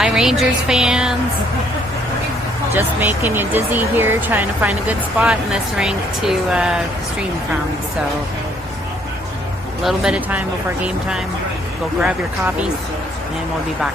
Hi, Rangers fans. Just making you dizzy here, trying to find a good spot in this rink to stream from. So, a little bit of time before game time. Go grab your coffees, and we'll be back.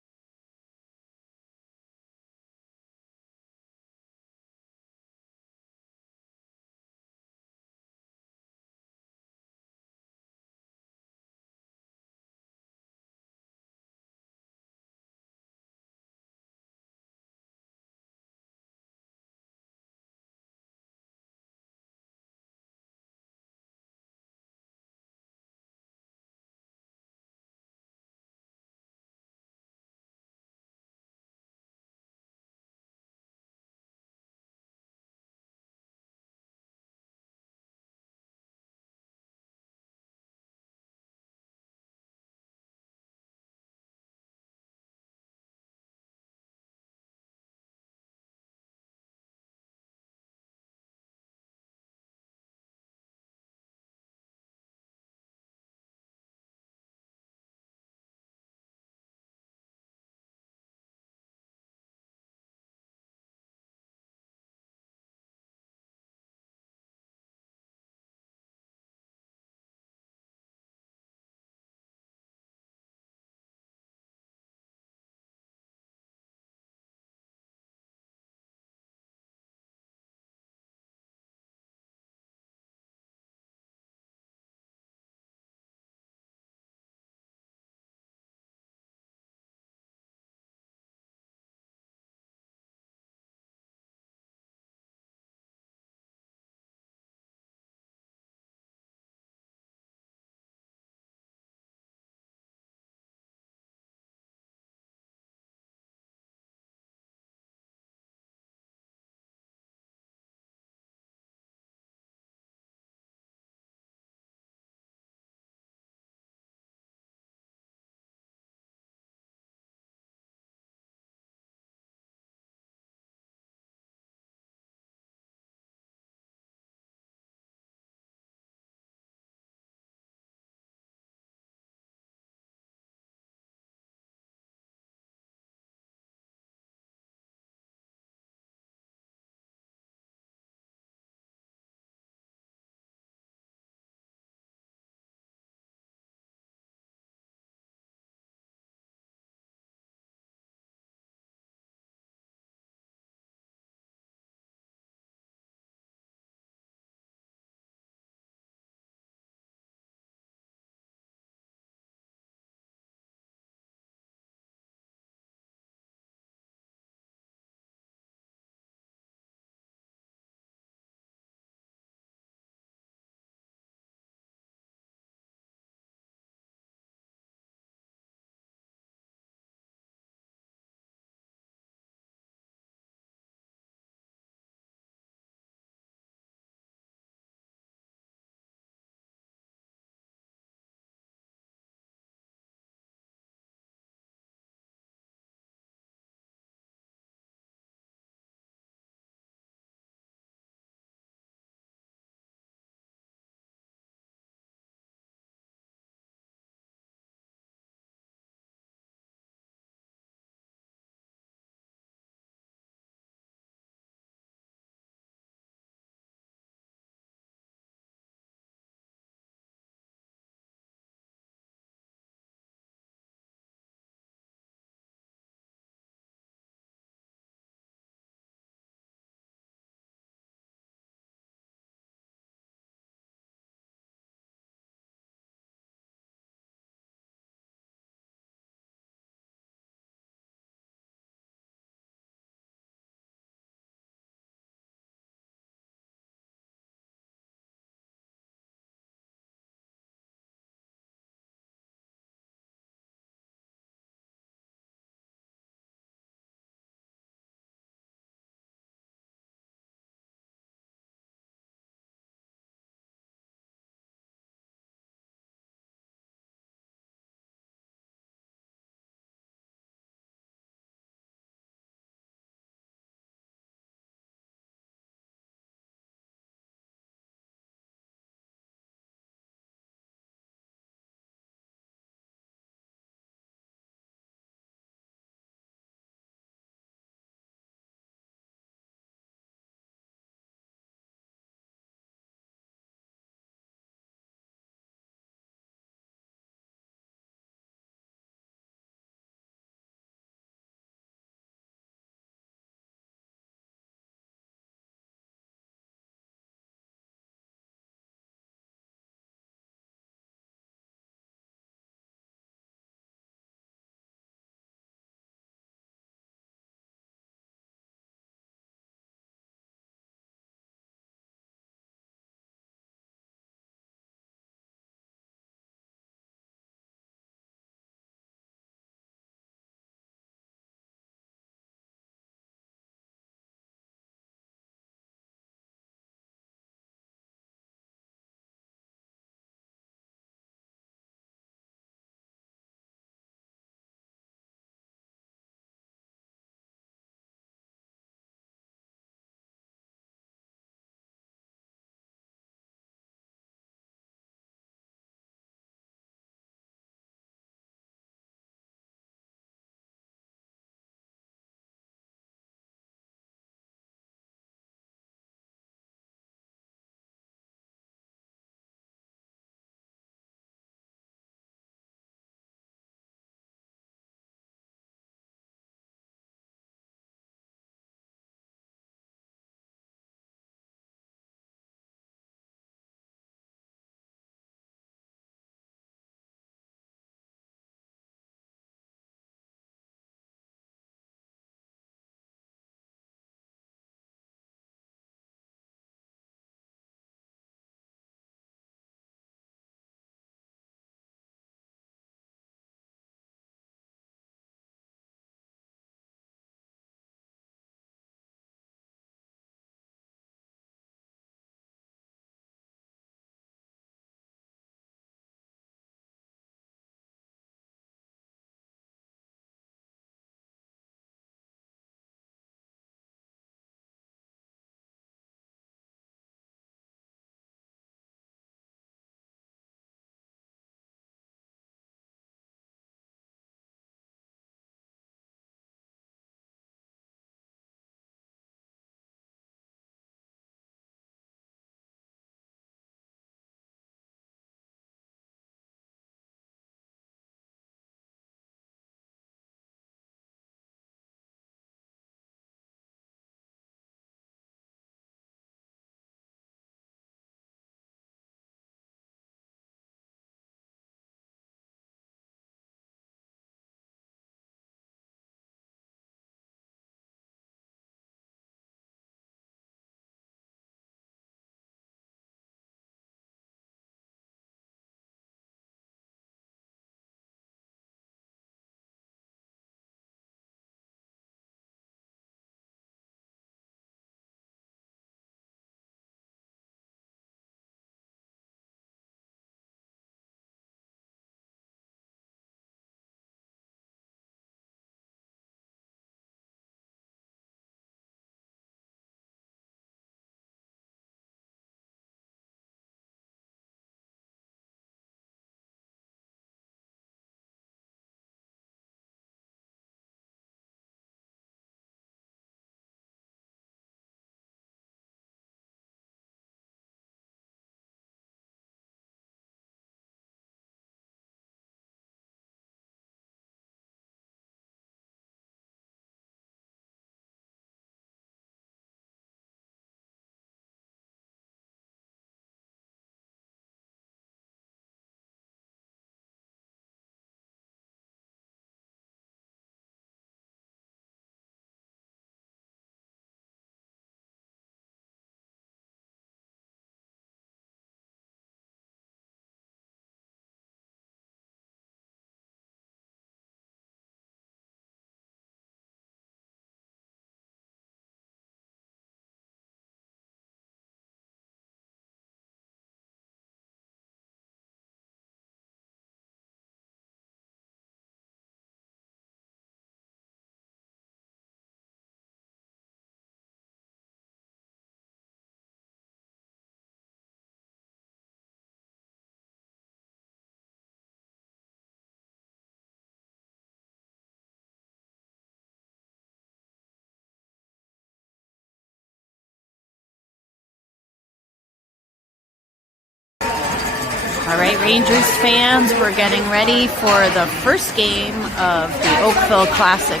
All right, Rangers fans, we're getting ready for the first game of the Oakville Classic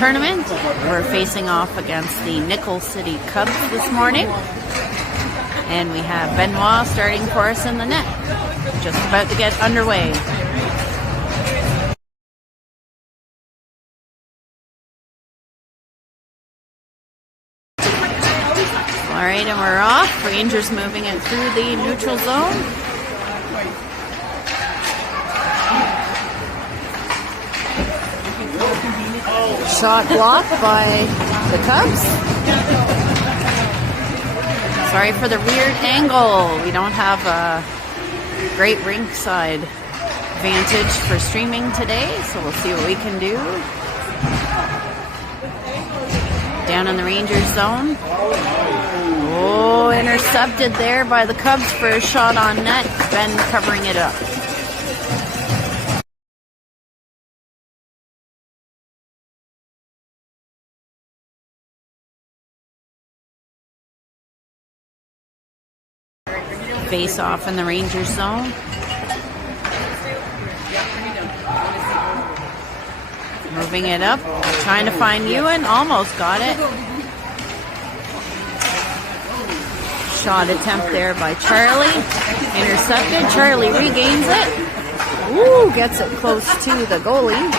tournament. We're facing off against the Nickel City Cubs this morning. And we have Benoit starting for us in the net. Just about to get underway. All right, and we're off. Rangers moving it through the neutral zone. Shot blocked by the Cubs. Sorry for the weird angle. We don't have a great rinkside vantage for streaming today, so we'll see what we can do. Down in the Rangers zone. Oh, intercepted there by the Cubs for a shot on net. Ben covering it up. Face off in the Rangers zone. Moving it up, trying to find Ewan, almost got it. Shot attempt there by Charlie. Intercepted, Charlie regains it. Ooh, gets it close to the goalie.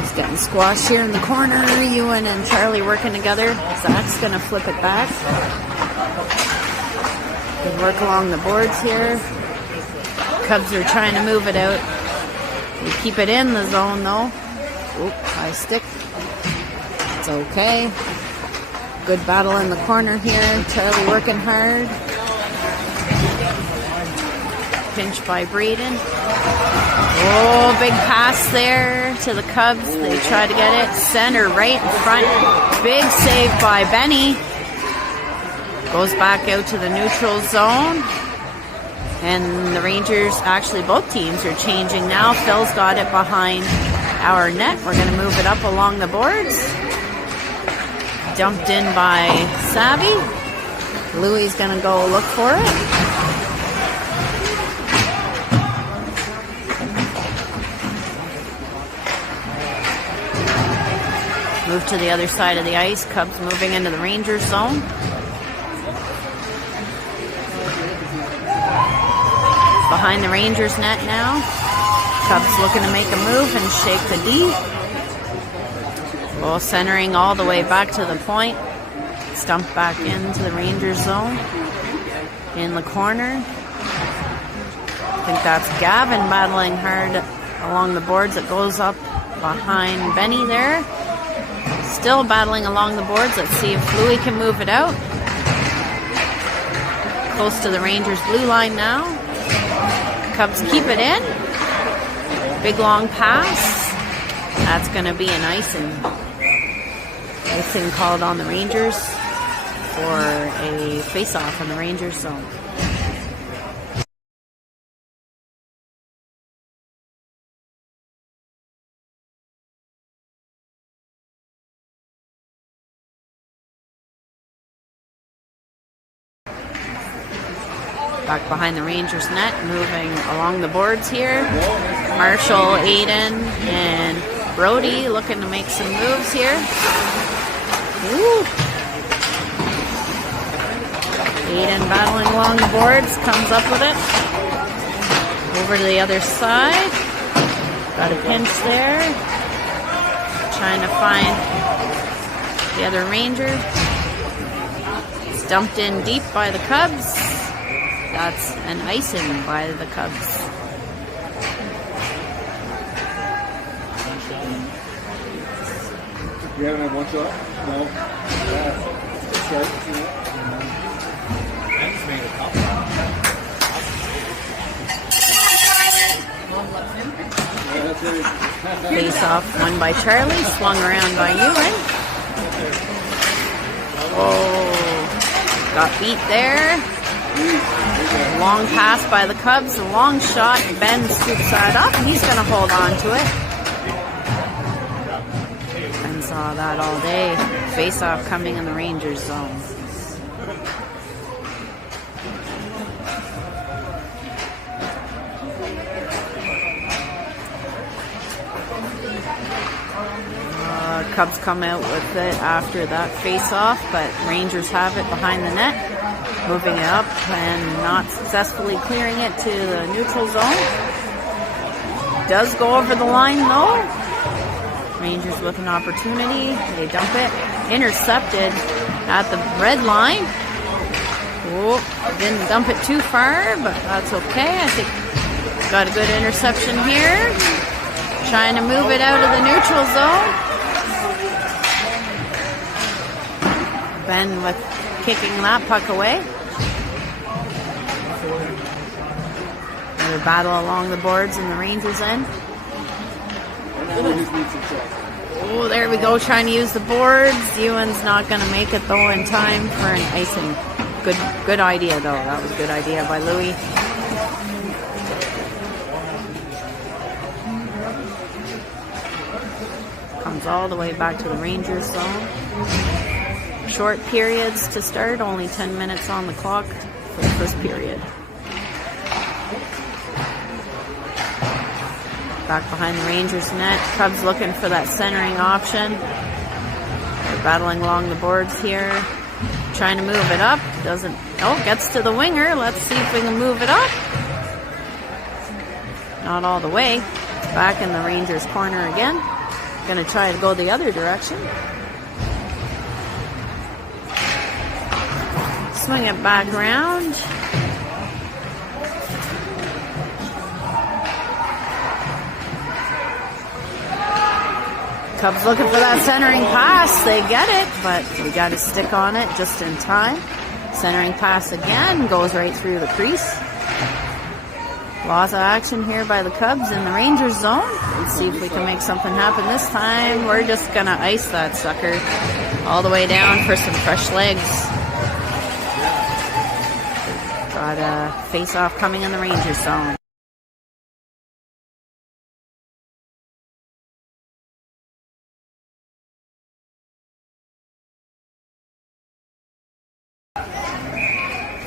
He's getting squashed here in the corner. Ewan and Charlie working together. Zach's gonna flip it back. Good work along the boards here. Cubs are trying to move it out. We keep it in the zone though. Oop, high stick. It's okay. Good battle in the corner here. Charlie working hard. Pinch by Braden. Oh, big pass there to the Cubs. They try to get it. Center right in front. Big save by Benny. Goes back out to the neutral zone. And the Rangers, actually both teams are changing now. Phil's got it behind our net. We're going to move it up along the boards. Dumped in by Savvy. Louis is going to go look for it. Move to the other side of the ice. Cubs moving into the Rangers zone. Behind the Rangers net now. Cubs looking to make a move and shake the D. Ball centering all the way back to the point. Stumped back into the Rangers zone. In the corner. I think that's Gavin battling hard along the boards. It goes up behind Benny there. Still battling along the boards. Let's see if Louis can move it out. Close to the Rangers blue line now. Cubs keep it in. Big long pass. That's going to be an icing. Icing called on the Rangers for a face-off in the Rangers zone. Back behind the Rangers net, moving along the boards here. Marshall, Aiden, and Brody looking to make some moves here. Ooh. Aiden battling along the boards, comes up with it. Over to the other side. Got a pinch there. Trying to find the other Ranger. It's dumped in deep by the Cubs. That's an icing by the Cubs. You haven't had one shot? No. I just made a couple. Face off, won by Charlie, swung around by Ewan. Oh, got beat there. Long pass by the Cubs, a long shot. Ben scoops that up, and he's going to hold on to it. Ben saw that all day. Face off coming in the Rangers zone. Cubs come out with it after that face-off, but Rangers have it behind the net, moving it up and not successfully clearing it to the neutral zone. Does go over the line though. Rangers with an opportunity. They dump it. Intercepted at the red line. Oh, didn't dump it too far, but that's okay. I think got a good interception here. Trying to move it out of the neutral zone. Ben with kicking that puck away. Another battle along the boards in the Rangers end. Oh, there we go, trying to use the boards. Ewan's not going to make it though in time for an icing. Good idea though. That was a good idea by Louis. Comes all the way back to the Rangers zone. Short periods to start, only 10 minutes on the clock for the first period. Back behind the Rangers net. Cubs looking for that centering option. They're battling along the boards here. Trying to move it up. Doesn't. Oh, gets to the winger. Let's see if we can move it up. Not all the way. It's back in the Rangers corner again. Gonna try to go the other direction. Swing it back around. Cubs looking for that centering pass. They get it, but we got to stick on it just in time. Centering pass again. Goes right through the crease. Lots of action here by the Cubs in the Rangers zone. Let's see if we can make something happen this time. We're just going to ice that sucker all the way down for some fresh legs. Got a face-off coming in the Rangers zone.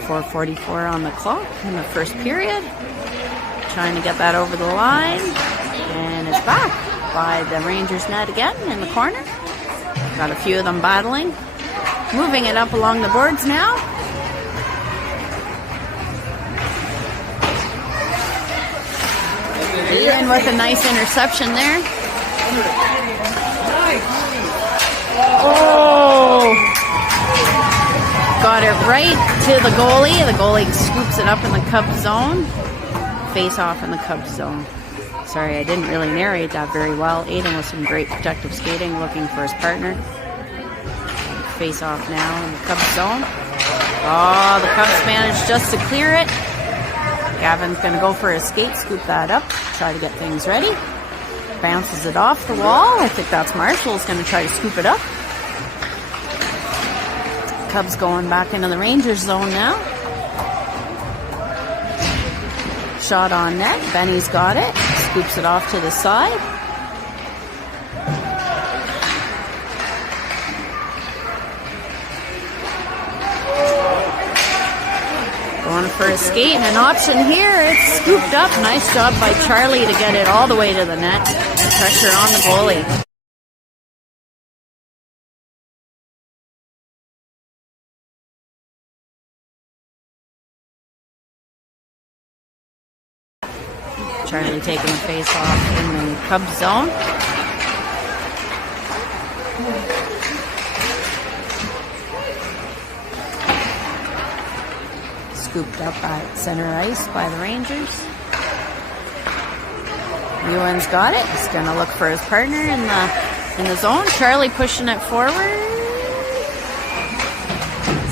.444 on the clock in the first period. Trying to get that over the line. And it's back by the Rangers net again in the corner. Got a few of them battling. Moving it up along the boards now. Ian with a nice interception there. Oh! Got it right to the goalie. The goalie scoops it up in the Cubs zone. Face off in the Cubs zone. Sorry, I didn't really narrate that very well. Aiden with some great protective skating, looking for his partner. Face off now in the Cubs zone. Oh, the Cubs managed just to clear it. Gavin's going to go for a skate, scoop that up, try to get things ready. Bounces it off the wall. I think that's Marshall's going to try to scoop it up. Cubs going back into the Rangers zone now. Shot on net. Benny's got it. Scoops it off to the side. Going for a skate and an option here. It's scooped up. Nice job by Charlie to get it all the way to the net. Pressure on the goalie. Charlie taking the face off in the Cubs zone. Scooped up at center ice by the Rangers. Ewan's got it. He's going to look for his partner in the zone. Charlie pushing it forward.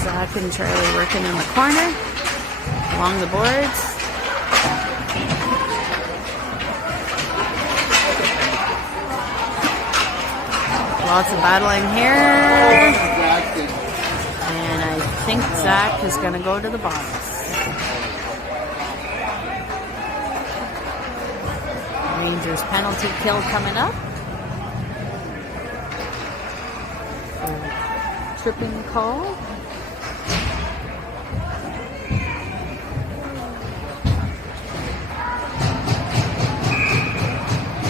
Zach and Charlie working in the corner along the boards. Lots of battling here. And I think Zach is going to go to the box. Rangers penalty kill coming up. Tripping call.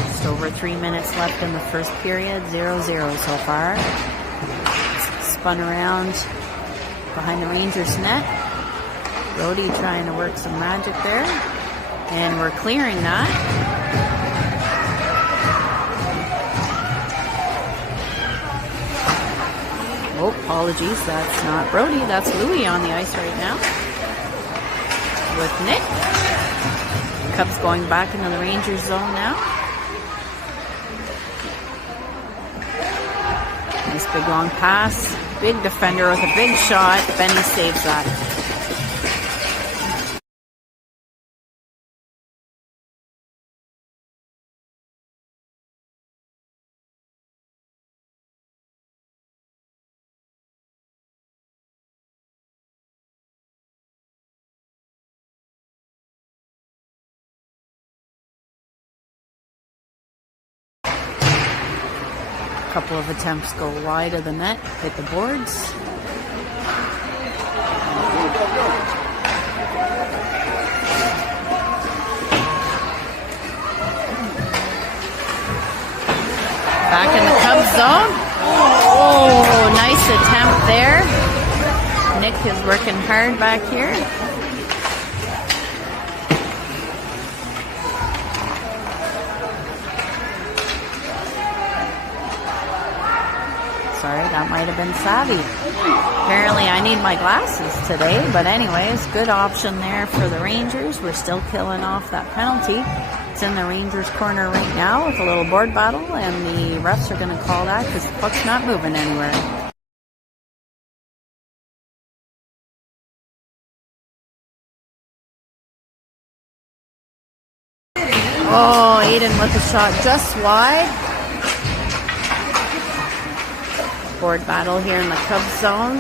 Just over 3 minutes left in the first period. 0-0 so far. Spun around behind the Rangers net. Brody trying to work some magic there. And we're clearing that. Oh, apologies. That's not Brody. That's Louie on the ice right now. With Nick. Cubs going back into the Rangers zone now. Nice big long pass. Big defender with a big shot. Benny saves that. Couple of attempts go wide of the net, hit the boards. Back in the Cubs zone. Oh, nice attempt there. Nick is working hard back here. Sorry, that might have been savvy. Apparently I need my glasses today, but anyways, good option there for the Rangers. We're still killing off that penalty. It's in the Rangers corner right now with a little board battle, and the refs are going to call that because the puck's not moving anywhere. Oh, Aiden with a shot just wide. Board battle here in the Cubs zone.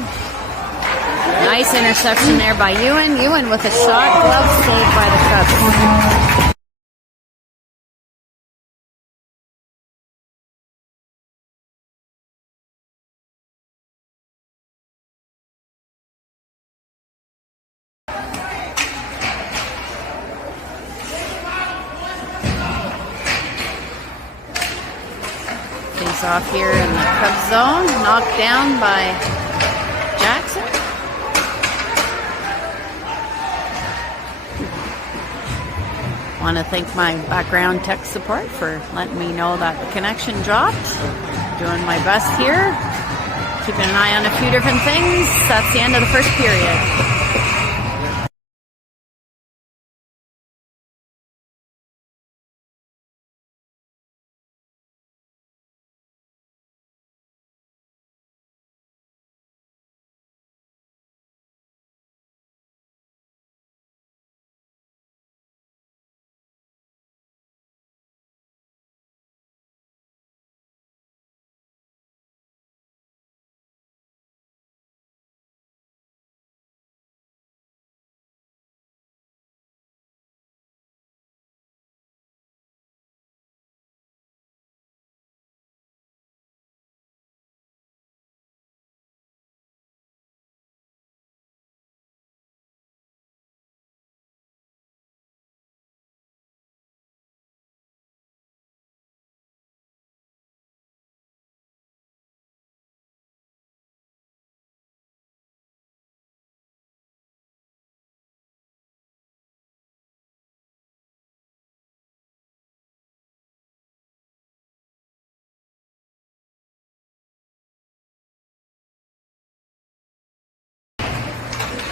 Nice interception there by Ewan. Ewan with a shot. Glove saved by the Cubs. Face off here in the Cubs zone. Knocked down by Jackson. Want to thank my background tech support for letting me know that the connection dropped. Doing my best here. Keeping an eye on a few different things. That's the end of the first period.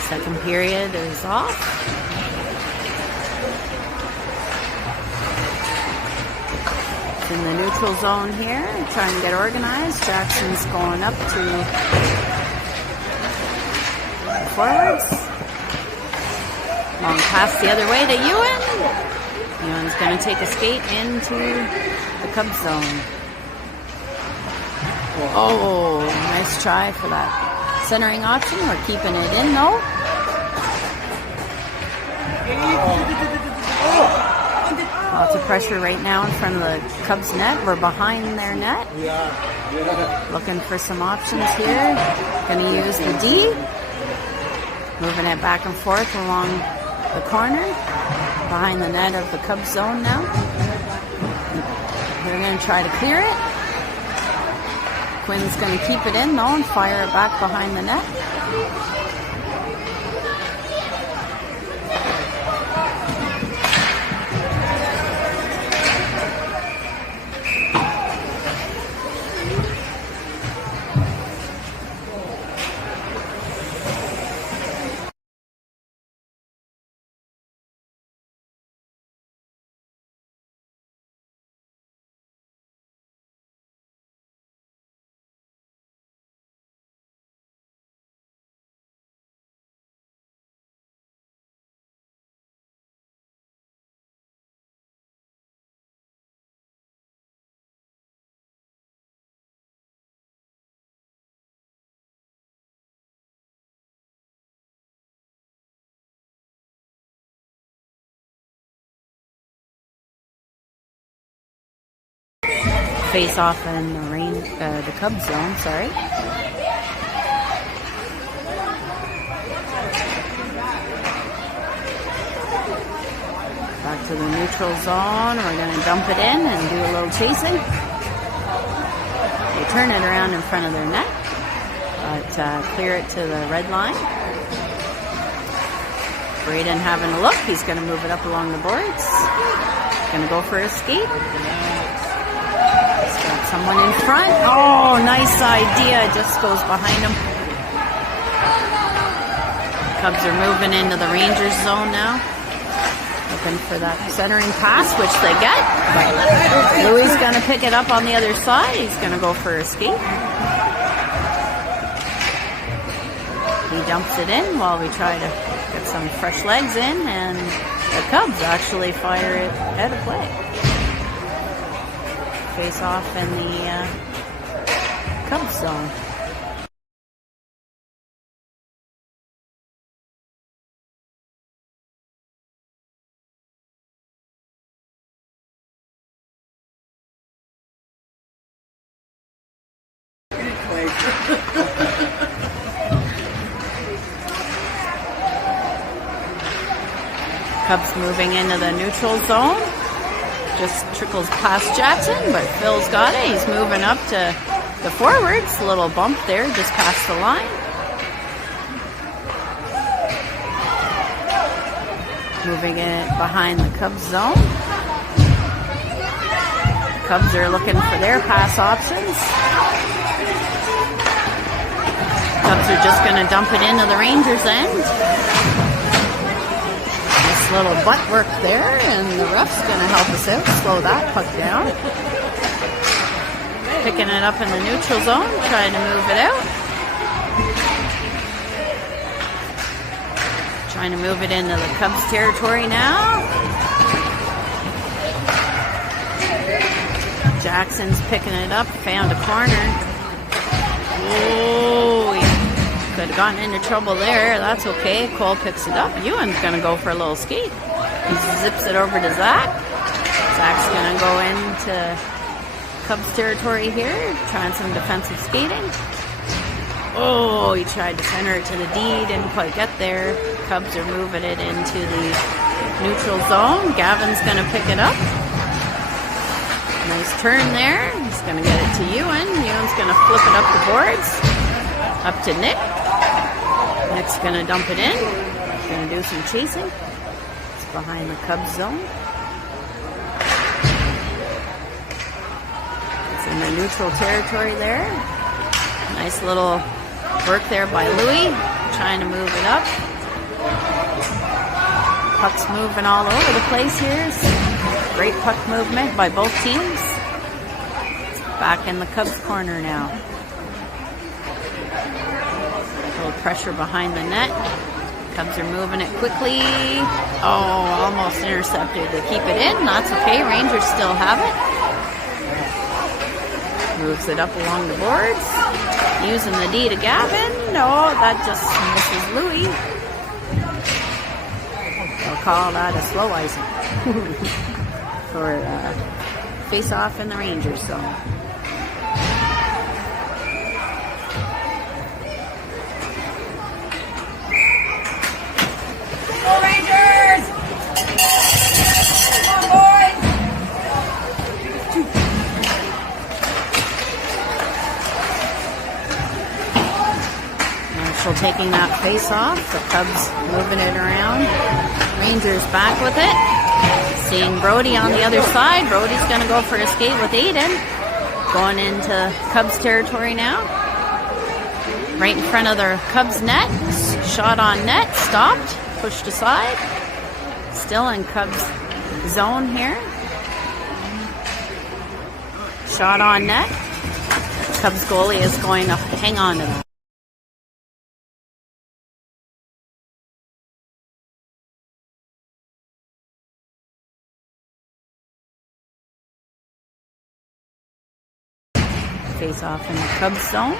Second period is off. It's in the neutral zone here, trying to get organized. Jackson's going up to forwards. Long pass the other way to Ewan. Ewan's going to take a skate into the Cubs zone. Oh, nice try for that centering option. We're keeping it in though. Lots of pressure right now in front of the Cubs net. We're behind their net. Looking for some options here. Going to use the D. Moving it back and forth along the corner. Behind the net of the Cubs zone now. They're going to try to clear it. Quinn's going to keep it in though and fire it back behind the net. Face off in the Cubs zone, sorry. Back to the neutral zone. We're going to dump it in and do a little chasing. They turn it around in front of their net, but clear it to the red line. Braden having a look. He's going to move it up along the boards. Going to go for a skate. Someone in front. Oh, nice idea. Just goes behind him. Cubs are moving into the Rangers zone now. Looking for that centering pass, which they get. Louis going to pick it up on the other side. He's going to go for a skate. He dumps it in while we try to get some fresh legs in. And the Cubs actually fire it out of play. Face off in the Cubs zone. Cubs moving into the neutral zone. Just trickles past Jackson, but Phil's got it. He's moving up to the forwards. A little bump there, just past the line. Moving it behind the Cubs zone. Cubs are looking for their pass options. Cubs are just going to dump it into the Rangers' end. Little butt work there, and the ref's going to help us out, slow that puck down. Picking it up in the neutral zone, trying to move it out. Trying to move it into the Cubs territory now. Jackson's picking it up, found a corner. Oh, could have gotten into trouble there. That's okay. Cole picks it up. Ewan's going to go for a little skate. He zips it over to Zach. Zach's going to go into Cubs territory here, trying some defensive skating. Oh, he tried to center it to the D. Didn't quite get there. Cubs are moving it into the neutral zone. Gavin's going to pick it up. Nice turn there. He's going to get it to Ewan. Ewan's going to flip it up the boards. Up to Nick. Nick's going to dump it in. He's going to do some chasing. It's behind the Cubs zone. It's in the neutral territory there. Nice little work there by Louis. Trying to move it up. Puck's moving all over the place here. Great puck movement by both teams. It's back in the Cubs corner now. Pressure behind the net. Cubs are moving it quickly. Oh, almost intercepted. They keep it in. That's okay. Rangers still have it. Moves it up along the boards. Using the D to Gavin. No, that just misses Louis. They'll call that a slow icing for face off in the Rangers zone. taking that face off. The Cubs moving it around. Rangers back with it. Seeing Brody on the other side. Brody's going to go for a skate with Aiden. Going into Cubs territory now. Right in front of the Cubs net. Shot on net. Stopped. Pushed aside. Still in Cubs zone here. Shot on net. Cubs goalie is going to hang on to that. Face off in the Cubs zone.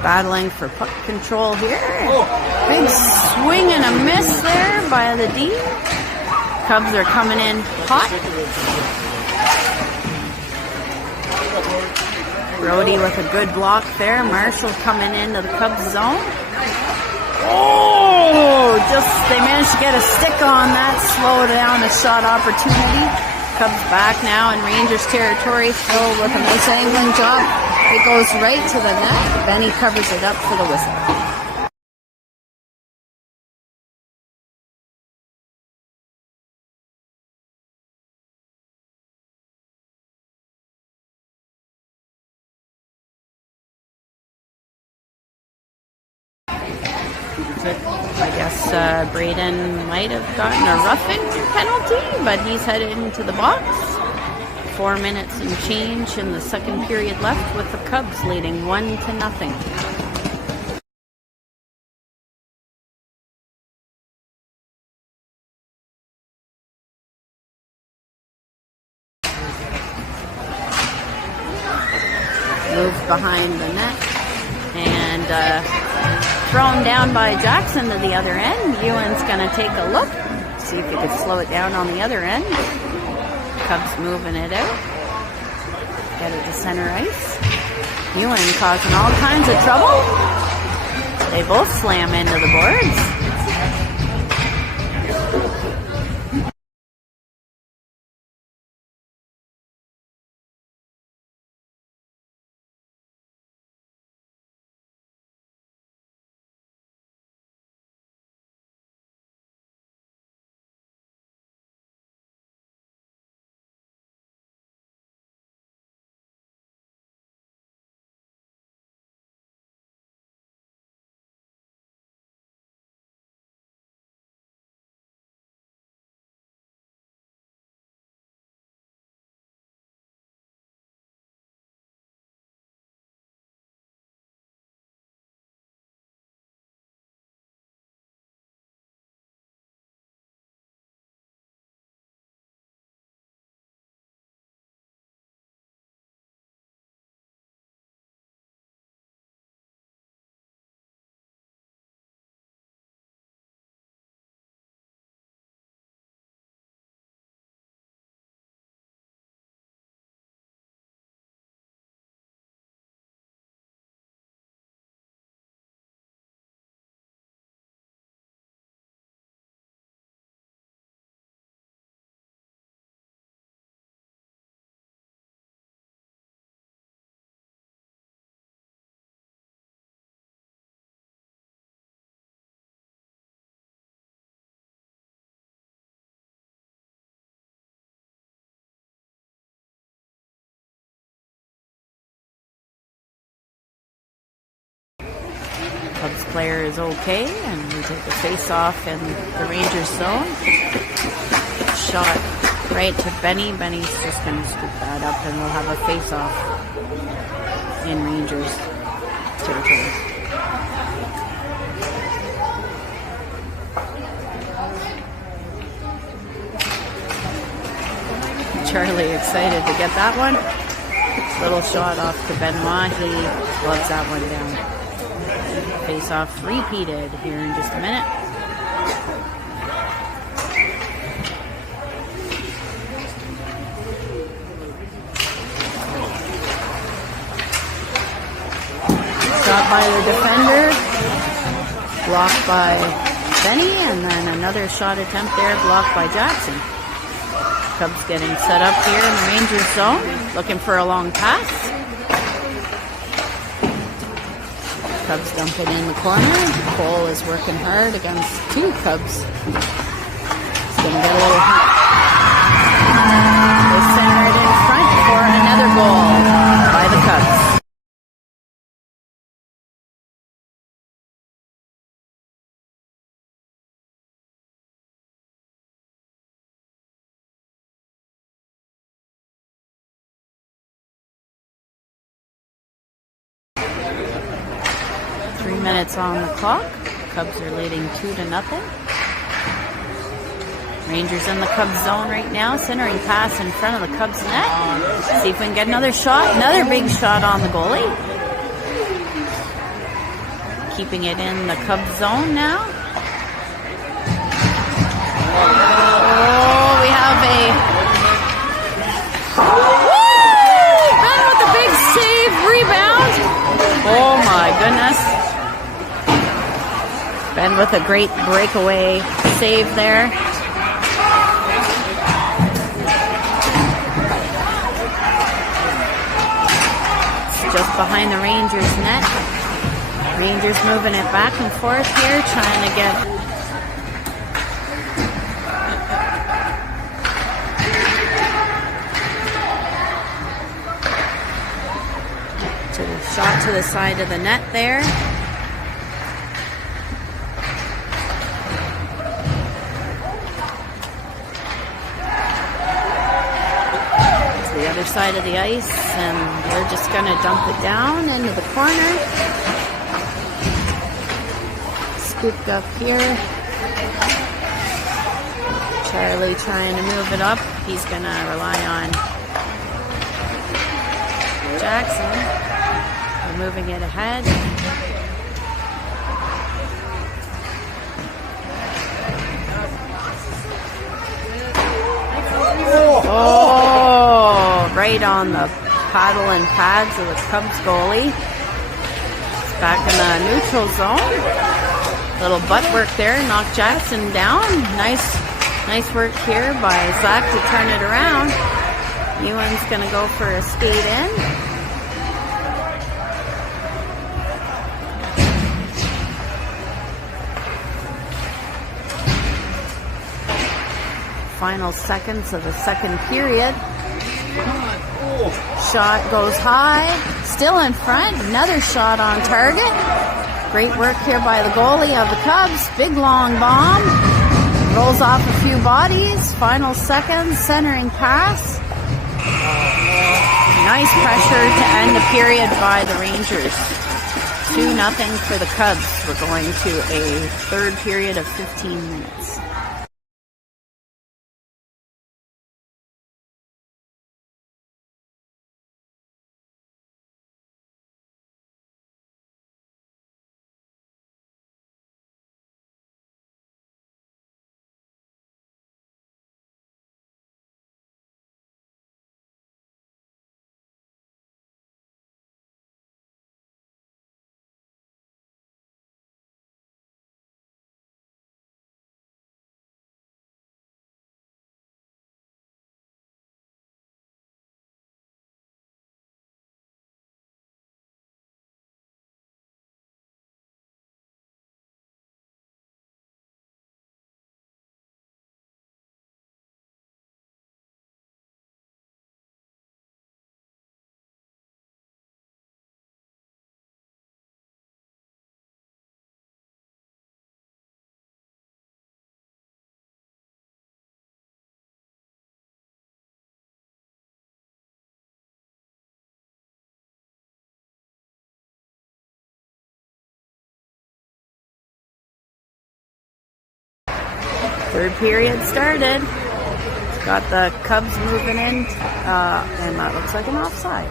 Battling for puck control here. Big swing and a miss there by the D. Cubs are coming in hot. Brody with a good block there. Marshall coming into the Cubs zone. Oh, they managed to get a stick on that. Slow down a shot opportunity. Cubs back now in Rangers territory. Still with a nice angling job. It goes right to the net. Benny covers it up for the whistle. I guess Braden might have gotten a roughing penalty, but he's headed into the box. 4 minutes and change in the second period left with the Cubs leading 1-0. Moved behind the net and thrown down by Jackson to the other end. Ewan's going to take a look, see if he could slow it down on the other end. Cubs moving it out. Get it to center ice. Ewan causing all kinds of trouble. They both slam into the boards. Cubs player is okay, and we take the face off in the Rangers zone. Shot right to Benny. Benny's just going to scoop that up, and we'll have a face off in Rangers territory. Charlie excited to get that one. Little shot off to Benoit. He loves that one down. Face-off repeated here in just a minute. Shot by the defender, blocked by Benny, and then another shot attempt there, blocked by Jackson. Cubs getting set up here in the Rangers zone, looking for a long pass. Cubs dump it in the corner. Cole is working hard against two Cubs. He's going to get a little centered in front for another goal by the Cubs. Minutes on the clock. Cubs are leading 2-0. Rangers in the Cubs zone right now. Centering pass in front of the Cubs net. See if we can get another shot. Another big shot on the goalie. Keeping it in the Cubs zone now. Oh, we have a... Woo! Ben with a big save. Rebound. Oh my goodness. Ben with a great breakaway save there. It's just behind the Rangers net. Rangers moving it back and forth here, trying to get... Shot to the side of the net there. Side of the ice, and they're just going to dump it down into the corner. Scooped up here. Charlie trying to move it up. He's going to rely on Jackson. We're moving it ahead. Oh, right on the paddle and pads of the Cubs goalie. It's back in the neutral zone. Little butt work there, knocked Jackson down. Nice work here by Zach to turn it around. Ewan's going to go for a skate in. Final seconds of the second period. Shot goes high. Still in front. Another shot on target. Great work here by the goalie of the Cubs. Big long bomb. Rolls off a few bodies. Final seconds. Centering pass. Nice pressure to end the period by the Rangers. 2-0 for the Cubs. We're going to a third period of 15 minutes. Third period started. Got the Cubs moving in, and that looks like an offside.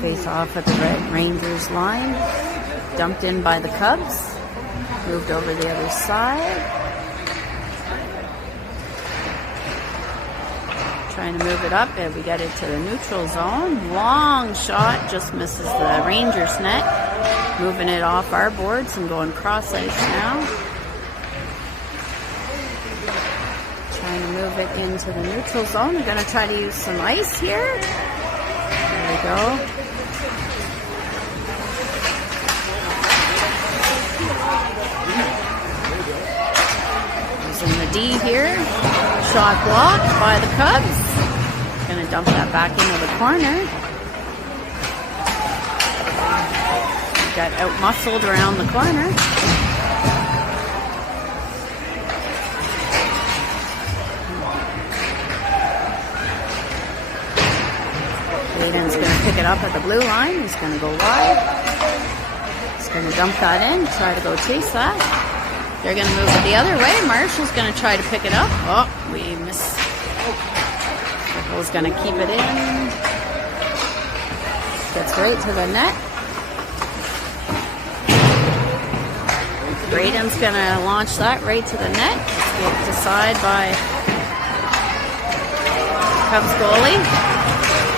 Face off at the Red Rangers line. Dumped in by the Cubs. Moved over the other side. Trying to move it up, and we get it to the neutral zone. Long shot, just misses the Rangers net. Moving it off our boards and going cross ice now. Trying to move it into the neutral zone. We're going to try to use some ice here. There we go. Using the D here. Shot blocked by the Cubs. Going to dump that back into the corner. Got out-muscled around the corner. Aiden's going to pick it up at the blue line. He's going to go wide. He's going to dump that in, try to go chase that. They're going to move it the other way. Marshall's going to try to pick it up. Oh, we miss. Circle's going to keep it in. Gets right to the net. Braden's going to launch that right to the net. Escaped aside by Cubs goalie.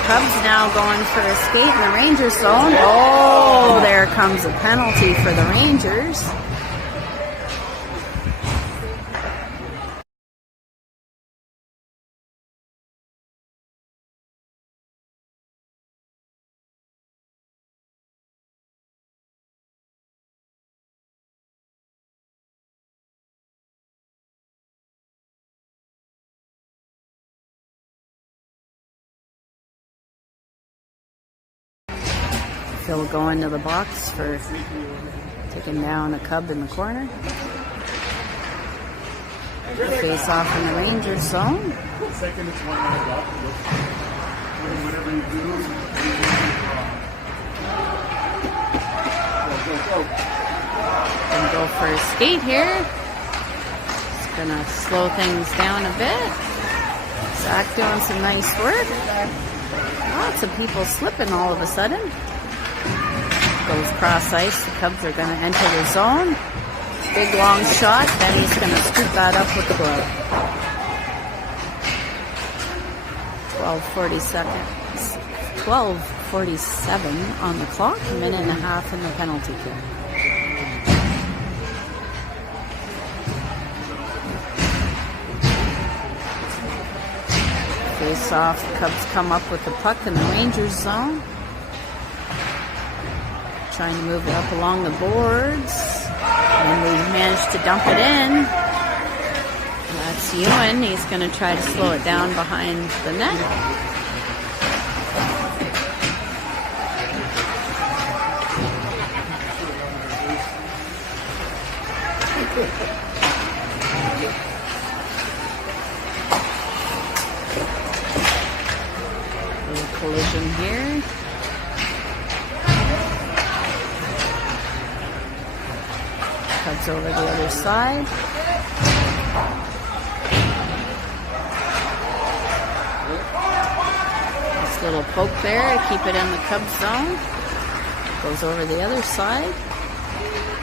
Cubs now going for a skate in the Rangers zone. Oh, there comes a penalty for the Rangers. Phil going to the box for taking down a Cub in the corner. Face off in the Rangers zone. Second, it's 1 minute up. Whatever you do, Gonna go for a skate here. Just gonna slow things down a bit. Zach doing some nice work. Lots of people slipping all of a sudden. Goes cross ice. The Cubs are going to enter the zone. Big long shot. Then he's going to scoop that up with the glove. 12:40 seconds. 12:47 on the clock. A minute and a half in the penalty kill. Face off. The Cubs come up with the puck in the Rangers zone. Trying to move it up along the boards. And we managed to dump it in. That's Ewan. He's going to try to slow it down behind the net. Little collision here. Cubs over the other side. Nice little poke there to keep it in the Cubs zone. Goes over the other side.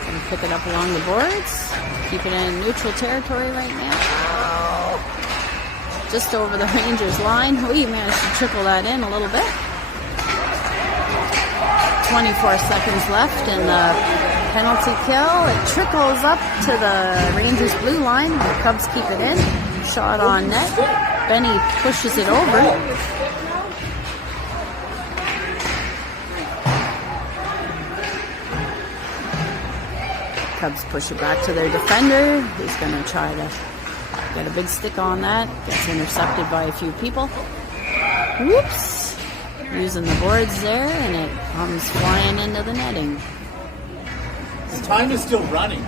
Gonna pick it up along the boards. Keep it in neutral territory right now. Just over the Rangers line. We managed to trickle that in a little bit. 24 seconds left in the penalty kill. It trickles up to the Rangers blue line. The Cubs keep it in. Shot on net. Benny pushes it over. Cubs push it back to their defender. He's going to try to get a big stick on that. Gets intercepted by a few people. Whoops. Using the boards there, and it comes flying into the netting. The time is still running.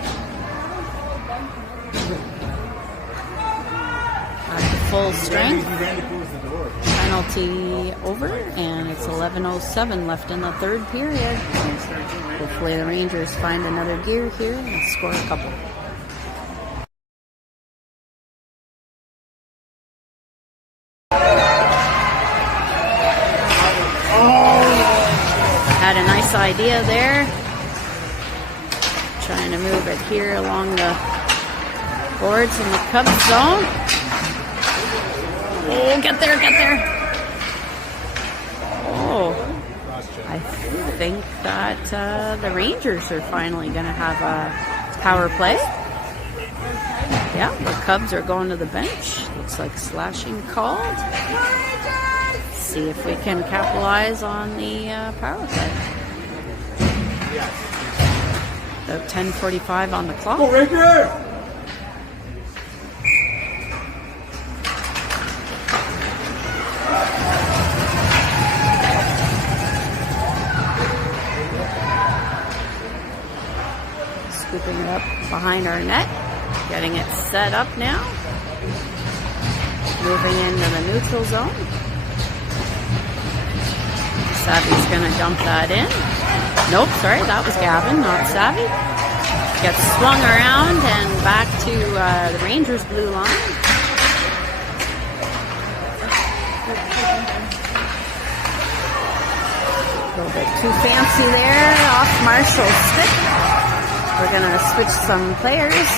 At the full strength. he ran to close the door. Penalty over, and it's 11:07 left in the third period. Hopefully the Rangers find another gear here and score a couple. Had a nice idea there. Trying to move it here along the boards in the Cubs zone. Oh, get there, get there. Oh, I think that the Rangers are finally going to have a power play. Yeah, the Cubs are going to the bench. Looks like slashing called. Let's see if we can capitalize on the power play. About 10:45 on the clock. Go Rangers! Scooping it up behind our net. Getting it set up now. Moving into the neutral zone. Savvy's going to dump that in. Nope, sorry, that was Gavin, not Savvy. Gets swung around and back to the Rangers' blue line. A little bit too fancy there off Marshall's stick. We're going to switch some players.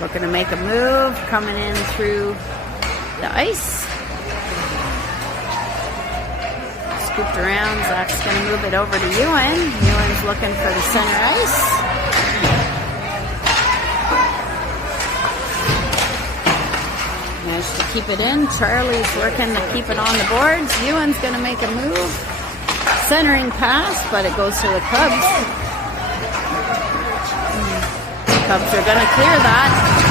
Looking to make a move, coming in through the ice. Scooped around, Zach's going to move it over to Ewan. Ewan's looking for the center ice. Managed to keep it in. Charlie's working to keep it on the boards. Ewan's going to make a move. Centering pass, but it goes to the Cubs. Cubs are going to clear that.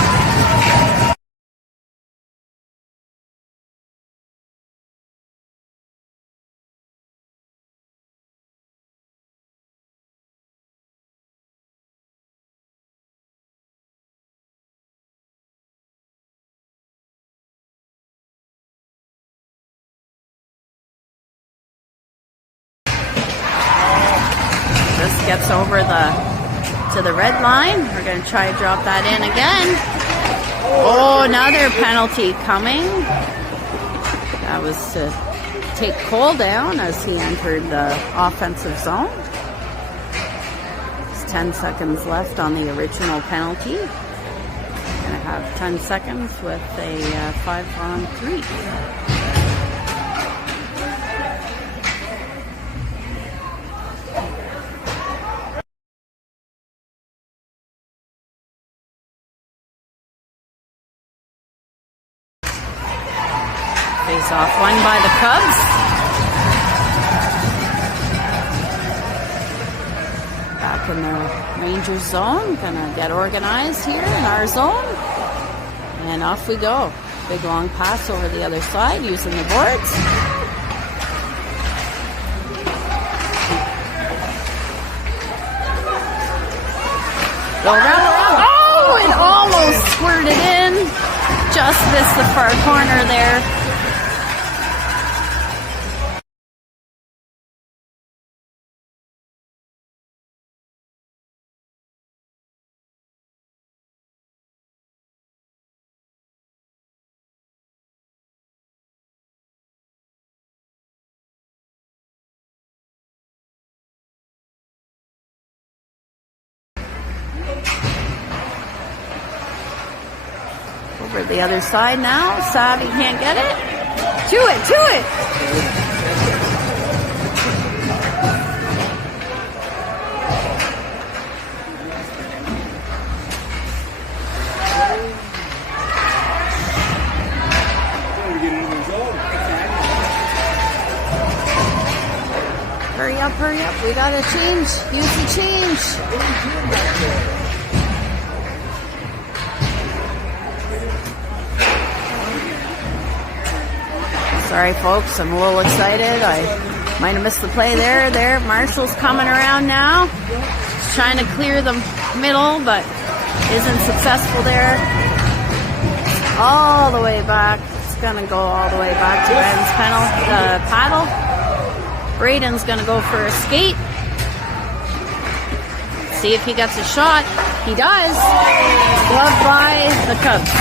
This gets over to the red line. We're going to try to drop that in again. Oh, another penalty coming. That was to take Cole down as he entered the offensive zone. There's 10 seconds left on the original penalty. Going to have 10 seconds with a 5-on-3. Face off won by the Cubs. Back in the Rangers zone. Gonna get organized here in our zone. And off we go. Big long pass over the other side using the boards. Go around. Oh, it almost squirted in. Just missed the far corner there. Over the other side now. Savvy can't get it. To it, to it. Hurry up, hurry up. We gotta change. Use the change. Sorry, folks, I'm a little excited. I might have missed the play there. Marshall's coming around now. He's trying to clear the middle, but isn't successful there. All the way back. It's going to go all the way back to Ben's paddle. Braden's going to go for a skate. See if he gets a shot. He does. Gloved by the Cubs.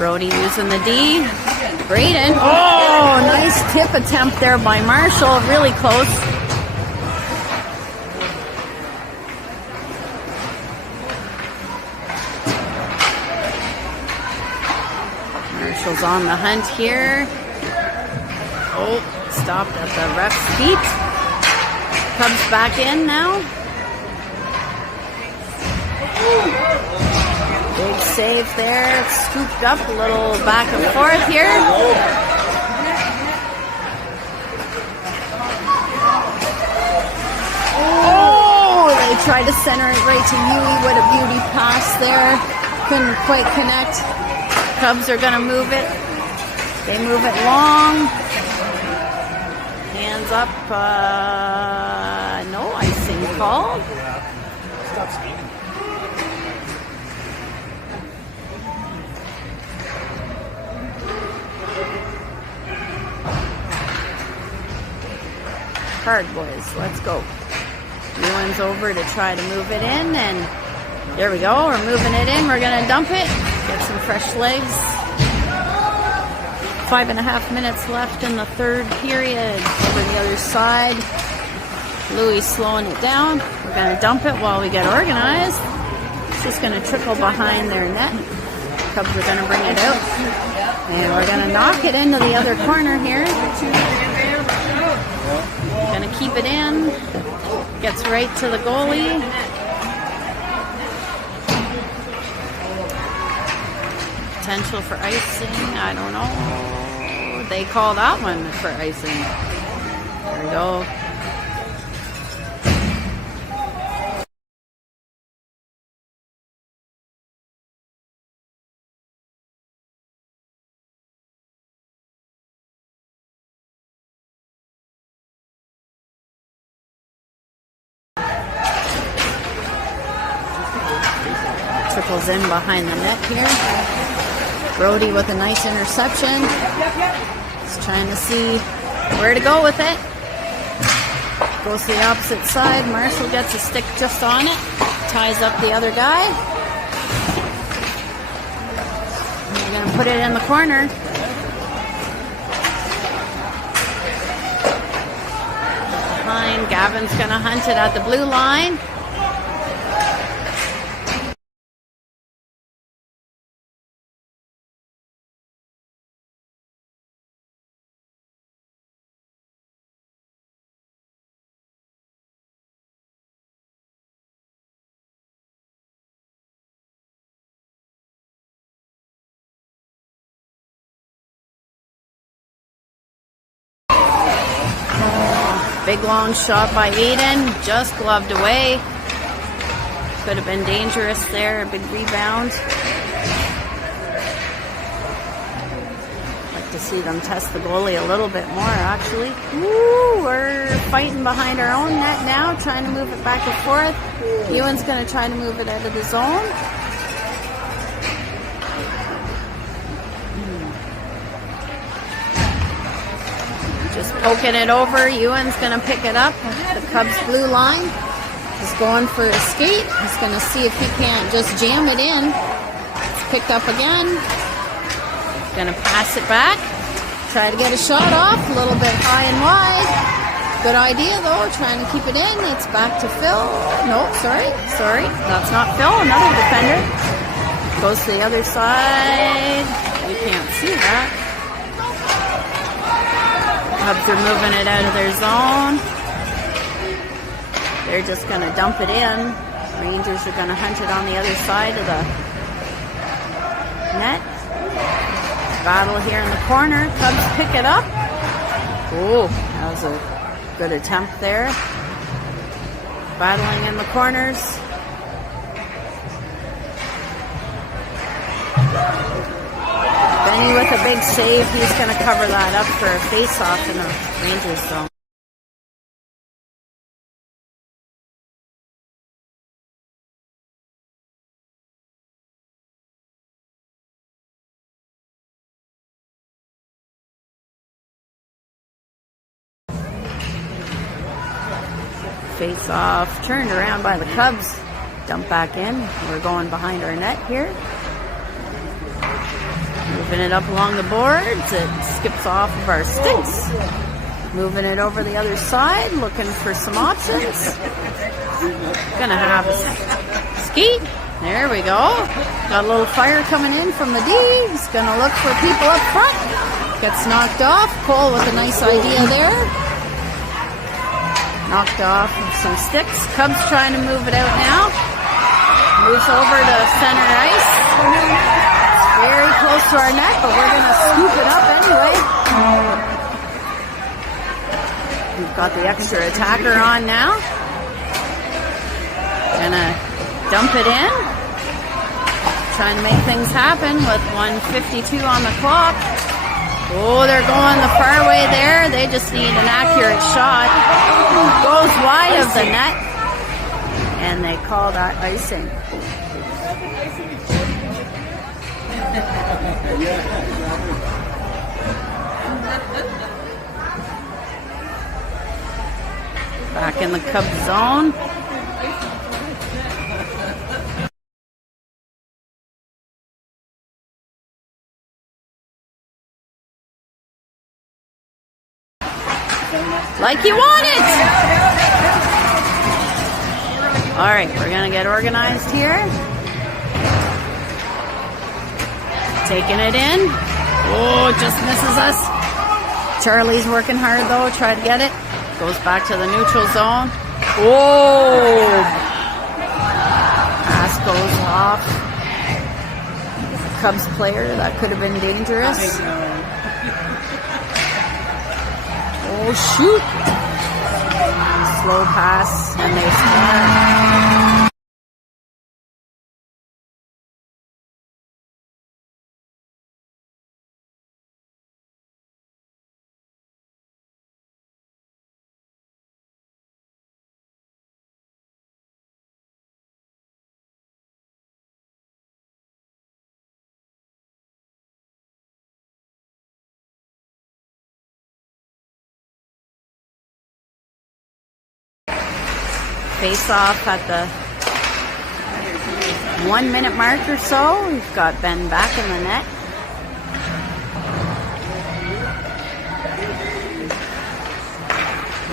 Brody using the D. Braden. Oh, nice tip attempt there by Marshall. Really close. Marshall's on the hunt here. Oh, stopped at the ref's feet. Cubs back in now. Big save there. Scooped up a little back and forth here. Oh, they tried to center it right to Yui. What a beauty pass there. Couldn't quite connect. Cubs are going to move it. They move it long. Hands up. No icing called. Stop skating. Hard boys, let's go. Ewan's over to try to move it in, and there we go. We're moving it in. We're going to dump it. Get some fresh legs. 5.5 minutes left in the third period. Over the other side. Louis slowing it down. We're going to dump it while we get organized. It's just going to trickle behind their net. Cubs are going to bring it out. And we're going to knock it into the other corner here. Going to keep it in. Gets right to the goalie. Potential for icing. I don't know. They call that one for icing. There we go. Trickles in behind the net here. Brody with a nice interception. He's trying to see where to go with it. Goes to the opposite side. Marshall gets a stick just on it. Ties up the other guy. And they're going to put it in the corner. Behind. Gavin's going to hunt it at the blue line. Big long shot by Aiden, just gloved away. Could have been dangerous there, a big rebound. Like to see them test the goalie a little bit more, actually. Ooh, we're fighting behind our own net now, trying to move it back and forth. Ewan's going to try to move it out of the zone. Just poking it over. Ewan's going to pick it up. The Cubs blue line. He's going for a skate. He's going to see if he can't just jam it in. It's picked up again. Going to pass it back. Try to get a shot off. A little bit high and wide. Good idea, though. Trying to keep it in. It's back to Phil. No, sorry. That's not Phil. Another defender. Goes to the other side. You can't see that. Cubs are moving it out of their zone. They're just going to dump it in. Rangers are going to hunt it on the other side of the net. Battle here in the corner. Cubs pick it up. Oh, that was a good attempt there. Battling in the corners. Benny with a big save. He's going to cover that up for a face-off in the Rangers zone. Face-off. Turned around by the Cubs. Dump back in. We're going behind our net here. Moving it up along the boards. It skips off of our sticks. Moving it over the other side, looking for some options. Gonna have a skate. There we go. Got a little fire coming in from the D. He's gonna look for people up front. Gets knocked off. Cole with a nice idea there. Knocked off with some sticks. Cubs trying to move it out now. Moves over to center ice. It's very close to our net, but we're gonna scoop it up anyway. We've got the extra attacker on now. Gonna dump it in. Trying to make things happen with 1:52 on the clock. Oh, they're going the far way there. They just need an accurate shot. Goes wide of the net. And they call that icing. Back in the Cub zone. Like you want it! Alright, we're gonna get organized here. Taking it in. Oh, just misses us. Charlie's working hard though, try to get it. Goes back to the neutral zone. Oh! Pass goes off. Cubs player, that could have been dangerous. Oh, shoot! Slow pass, and they score. Face off at the 1 minute mark or so. We've got Ben back in the net.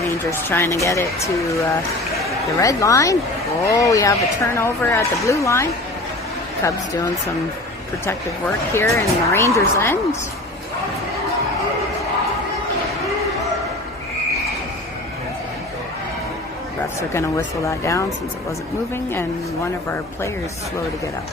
Rangers trying to get it to the red line. Oh, we have a turnover at the blue line. Cubs doing some protective work here in the Rangers' end. Refs are going to whistle that down since it wasn't moving, and one of our players slow to get up.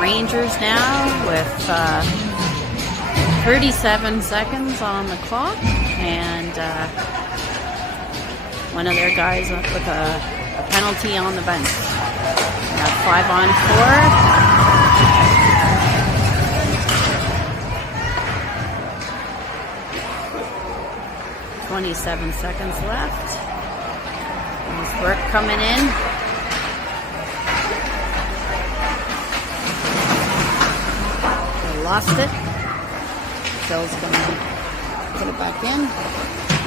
Rangers now with 37 seconds on the clock, and one of their guys with a penalty on the bench. We have 5 on 4. 27 seconds left. Nice work coming in. Lost it. Phil's gonna put it back in.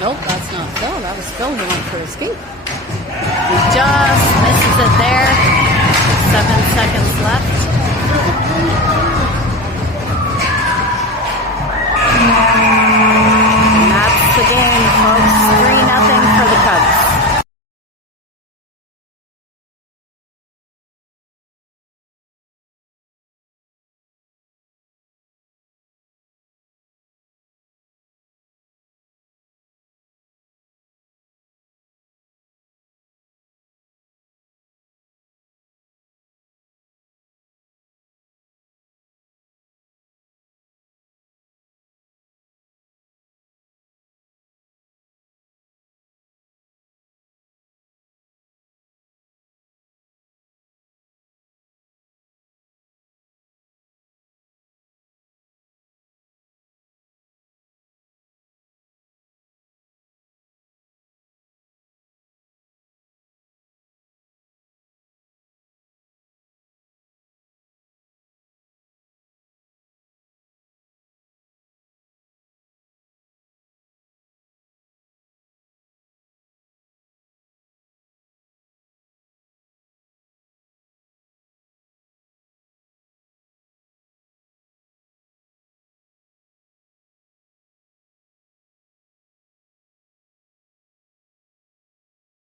Nope, that's not Phil. That was Phil who went for a skate. He just misses it there. 7 seconds left.